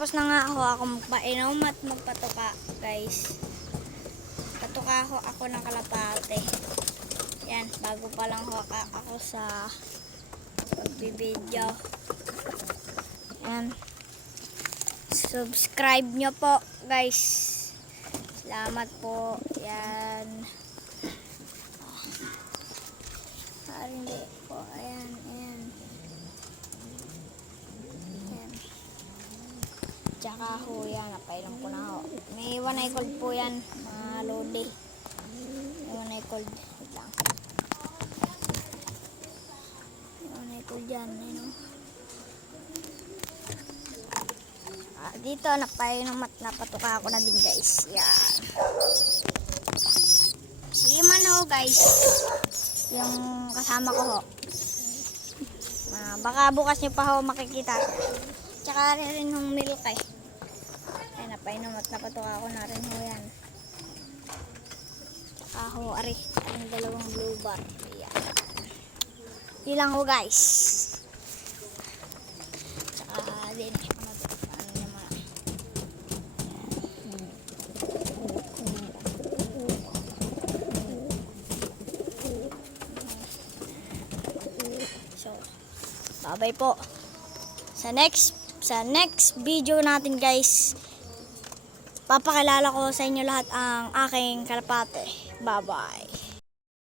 Tapos na nga ako magpainom at magpatuka, guys. Patuka ako ng kalapate. Yan, bago pa lang ako sa pagbibideo. Yan. Subscribe nyo po, guys. Salamat po. Yan. Hindi po. Ayan, ayan. Ayan. Tsaka ho yan, napainom ko na ho. May one eye cold po yan, mga lodi. May one eye cold. Wait lang. May one eye cold yan, you know. Dito, napainom at napatuka ako na din, guys. Yan. Si Iman ho, guys. Yung kasama ko ho. Baka bukas nyo pa ho makikita siya. Tsaka rin yung milk eh. Ay, napainom at napatuka ako na rin ho yan. Tsaka ho, ari. Ang dalawang blue bar. Ayan. Yun lang ho, guys. Tsaka din. Ano naman. So, bye-bye po. Sa next video natin, guys, papakilala ko sa inyo lahat ang aking kalapate. Bye-bye.